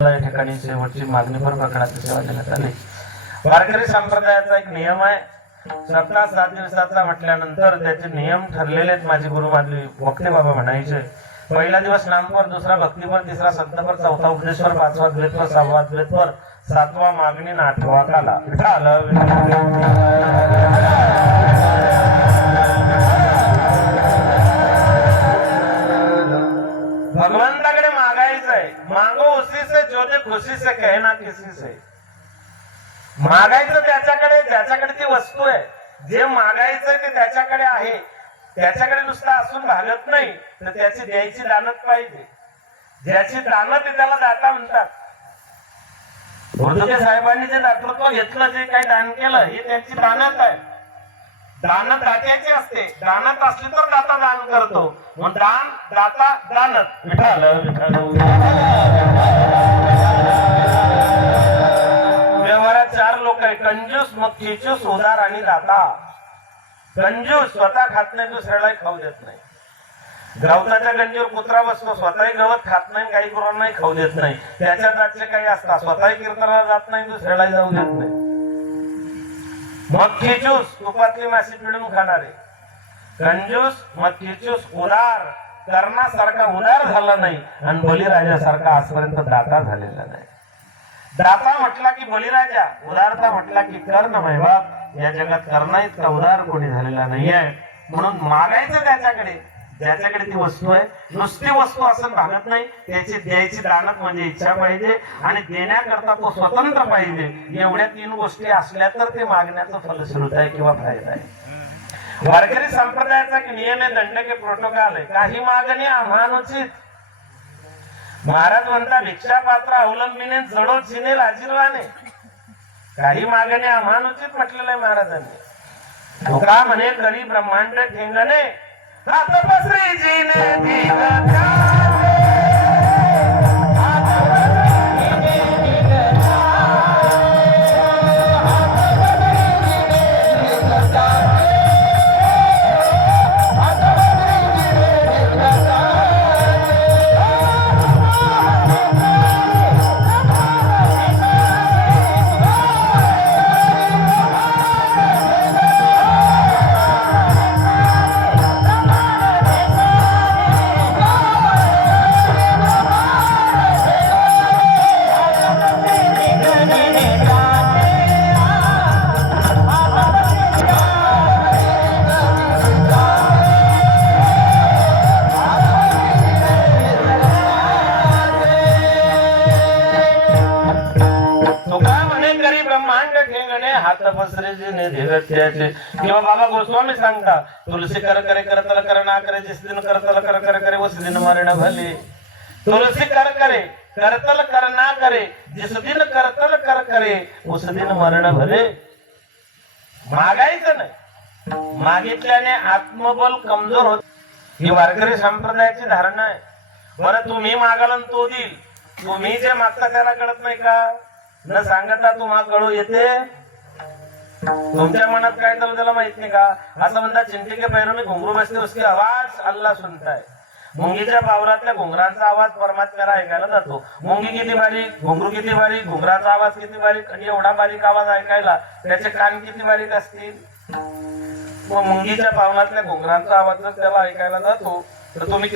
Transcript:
या ठिकाणी शेवटची मागणी पण प्रकरणाची सेवा देण्यात आली वारकरी संप्रदायाचा एक नियम आहे. सप्ताह सात दिवसाचा म्हटल्यानंतर त्याचे नियम ठरलेले माझे गुरु माझे वक्ते बाबा म्हणायचे. पहिला दिवस नामपर दुसरा भक्तीपर तिसरा संतपर चौथा उपदेशवर पाचवा द्वेत्वर सहावा द्वेत्वर सातवा मागणी आठवा काला. विठ्ठल, खुशी से जो दे खुशी से कहना किसी से. मागायचं त्याच्याकडे ज्याच्याकडे ती वस्तू आहे जे मागायचं ते त्याच्याकडे आहे त्याच्याकडे नुसतं असून घालत नाही तर त्याची द्यायची दानत पाहिजे. ज्याची दानत त्याला दाता म्हणतात. गुरुदेव साहेबांनी जे दातृत्व घेतलं जे काही दान केलं हे त्यांची दानत आहे. दान दात्याची असते. दानत असली तर दाता दान करतो. मग दान दाता दानत. विठाल विठाल मग खिचूस उदार आणि दाता. कंजूस स्वतः खात नाही दुसऱ्यालाही खाऊ देत नाही. गवताच्या गंजीवर कुत्रा बसतो स्वतःही गवत खात नाही काही गुरांनाही खाऊ देत नाही. त्याच्या जातचे काही असतात स्वतःही कीर्तनाला जात नाही दुसऱ्यालाही जाऊ देत नाही. मग खिचूस तुपातली माशी पिळून खाणारे. कंजूस मग खिचूस उदार कर्णासारखा उदार झाला नाही आणि बोलीराजासारखा आजपर्यंत दाता झालेला नाही. दाता म्हटला की बळीराजा उदारता म्हटला की कर्ण बाप या जगात कर्ण इतका उदार कोणी झालेला नाही आहे म्हणून मागायचं त्याच्याकडे. ज्याच्याकडे ती वस्तू आहे नुसती वस्तू असं भागत नाही. त्याची द्यायची दानत म्हणजे इच्छा पाहिजे आणि देण्याकरता तो स्वतंत्र पाहिजे. एवढ्या तीन गोष्टी असल्या तर ते मागण्याचं फलश्रुत आहे किंवा फायदा आहे. वारकरी संप्रदायाचा एक नियम आहे दंडके प्रोटोकॉल आहे. काही मागणी अमानुचित महाराज म्हणता भिक्षा पात्र अवलंबीने जडो चिने लाजीरवाने काही मागणी अमानुचित म्हटलेलं आहे महाराजांनी. तुका म्हणे करी ब्रह्मांड ठेंगणे. हात पसरेचे ने धीरत्याचे किंवा बाबा गोस्वामी सांगता तुलसी कर करे करतल कर ना करे जिस दिन करतल कर कर करे उस दिन मरण भले. तुलसी कर करे करतल कर ना करे जिस दिन करतल कर करे उस दिन मरण भले. मागायचं नाही. मागितल्याने आत्मबल कमजोर होत. ही वारकरी संप्रदायाची धारणा आहे. बरं तुम्ही मागाल तो देईल. तुम्ही जे मागता त्याला कळत नाही का? न सांगता तुम्हा कळू येते. तुमच्या मनात काय तर त्याला माहीत नाही का? असं म्हणतात चिंटी के पैरों में घुंगरू बसते उसके आवाज अल्ला सुनताय. मुंगीच्या पावरातल्या घुंगरांचा आवाज परमात्म्याला ऐकायला जातो. मुंगी किती बारीक घुंगरू किती बारीक घुंगराचा आवाज किती बारीक आणि एवढा बारीक आवाज ऐकायला? त्याचे कान किती बारीक असतील? मुंगीच्या पावनातल्या घुंगरांचा आवाज जर त्याला ऐकायला जातो. तर तुम्ही